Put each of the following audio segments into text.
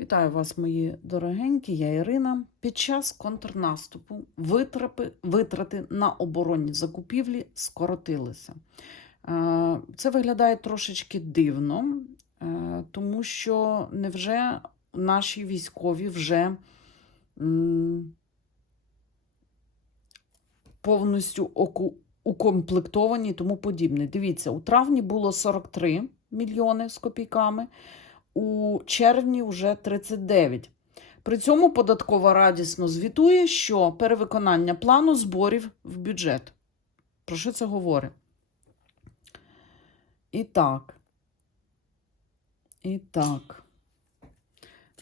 Вітаю вас, мої дорогенькі, я Ірина. Під час контрнаступу витрати, витрати на оборонні закупівлі скоротилися. Е, Це виглядає трошечки дивно, е, тому що невже наші військові вже повністю укомплектовані і тому подібне. Дивіться, у травні було 43 мільйони з копійками у червні вже 39. При цьому податкова радісно звітує, що перевиконання плану зборів в бюджет. Про що це говорить? І так. І так.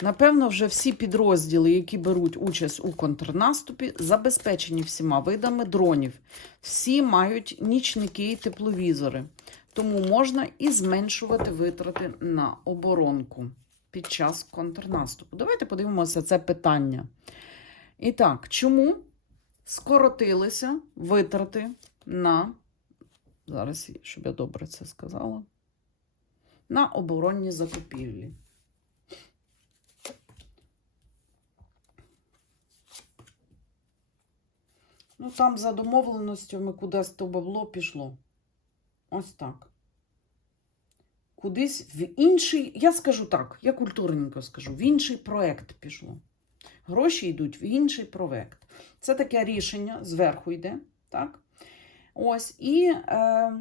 Напевно, вже всі підрозділи, які беруть участь у контрнаступі, забезпечені всіма видами дронів. Всі мають нічники і тепловізори тому можна і зменшувати витрати на оборонку під час контрнаступу. Давайте подивимося це питання. І так, чому скоротилися витрати на, зараз, щоб я добре це сказала, на оборонні закупівлі? Ну, там за домовленостями кудись то бабло пішло. Ось так. Кудись в інший, я скажу так, я культурненько скажу, в інший проект пішло. Гроші йдуть в інший проект. Це таке рішення зверху йде. так? Ось, і е,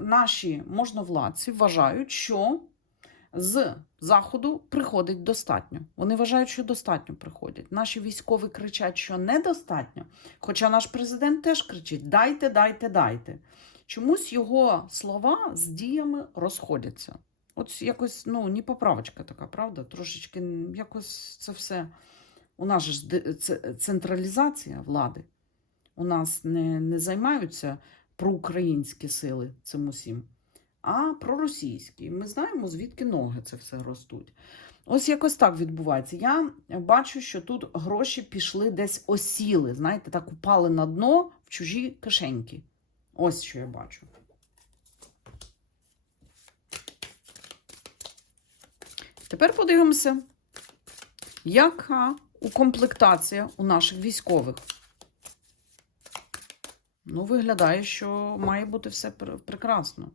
наші можновладці вважають, що з заходу приходить достатньо. Вони вважають, що достатньо приходять. Наші військові кричать, що недостатньо. Хоча наш президент теж кричить: дайте, дайте, дайте. Чомусь його слова з діями розходяться. От якось, ну, не поправочка така, правда? Трошечки якось це все. У нас ж централізація влади. У нас не, не займаються проукраїнські сили цим усім, а проросійські. І Ми знаємо, звідки ноги це все ростуть. Ось якось так відбувається. Я бачу, що тут гроші пішли десь осіли. Знаєте, так упали на дно в чужі кишеньки. Ось що я бачу. Тепер подивимося, яка укомплектація у наших військових. Ну, виглядає, що має бути все прекрасно.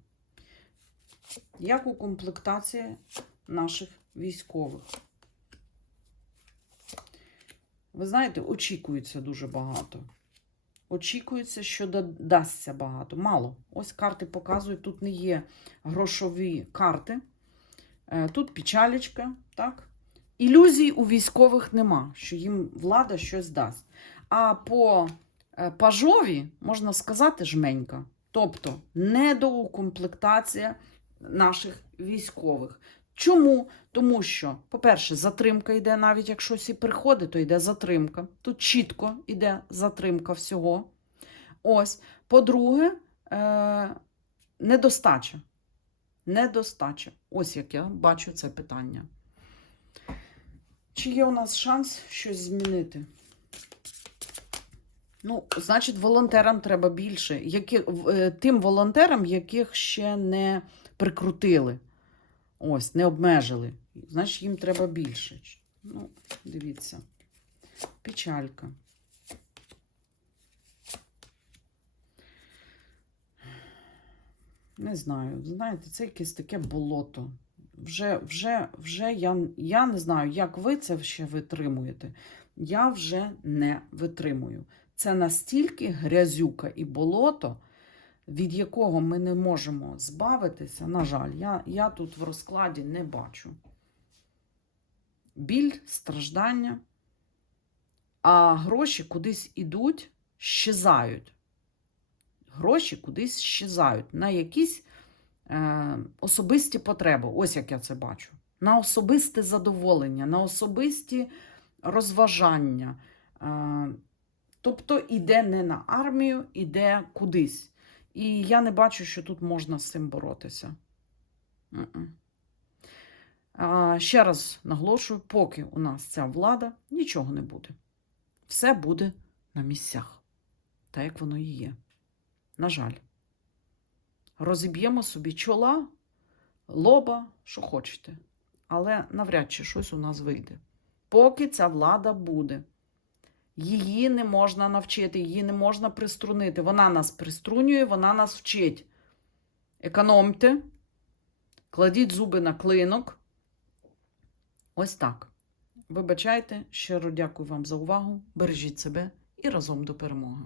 Як укомплектація наших військових? Ви знаєте, очікується дуже багато. Очікується, що да- дасться багато. Мало. Ось карти показують, тут не є грошові карти. Е, Тут печалечка, так? Ілюзій у військових нема, що їм влада щось дасть. А по е, пажові, можна сказати, жменька. Тобто недоукомплектація наших військових. Чому? Тому що, по-перше, затримка йде, навіть якщо всі приходить, то йде затримка. Тут чітко йде затримка всього. Ось. По-друге, е- недостача. Недостача. Ось як я бачу це питання. Чи є у нас шанс щось змінити? Ну, значить, волонтерам треба більше. Які, е, тим волонтерам, яких ще не прикрутили. Ось, не обмежили. Значить, їм треба більше. Ну, дивіться. Печалька. Не знаю. Знаєте, це якесь таке болото. Вже, вже, вже я, я не знаю, як ви це ще витримуєте. Я вже не витримую. Це настільки грязюка і болото, від якого ми не можемо збавитися. На жаль, я, я тут в розкладі не бачу. Біль, страждання, а гроші кудись ідуть, щезають. Гроші кудись щезають на якісь е, особисті потреби. Ось як я це бачу. На особисте задоволення, на особисті розважання. Е, тобто іде не на армію, іде кудись. І я не бачу, що тут можна з цим боротися. А, ще раз наголошую, поки у нас ця влада, нічого не буде. Все буде на місцях, так як воно і є. На жаль. Розіб'ємо собі чола, лоба, що хочете. але навряд чи щось у нас вийде. Поки ця влада буде. Її не можна навчити, її не можна приструнити. Вона нас приструнює, вона нас вчить. Економте, кладіть зуби на клинок. Ось так. Вибачайте, щиро дякую вам за увагу. Бережіть себе і разом до перемоги.